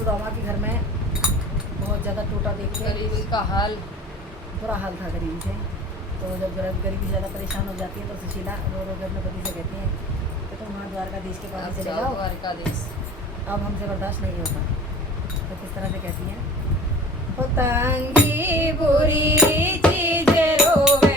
सुदामा के घर में बहुत ज़्यादा टूटा देख के गरीबी का हाल, बुरा हाल था गरीबी से। तो जब गरीबी ज़्यादा परेशान हो जाती है तो सुशीला रो रो के अपने पति से कहती हैं कि तुम वहाँ द्वारकाधीश के पास अब चले जाओ जाओ, द्वारकाधीश। अब हमसे बर्दाश्त नहीं होता। तो किस तरह से कहती हैं, तंगी बुरी चीज रोवे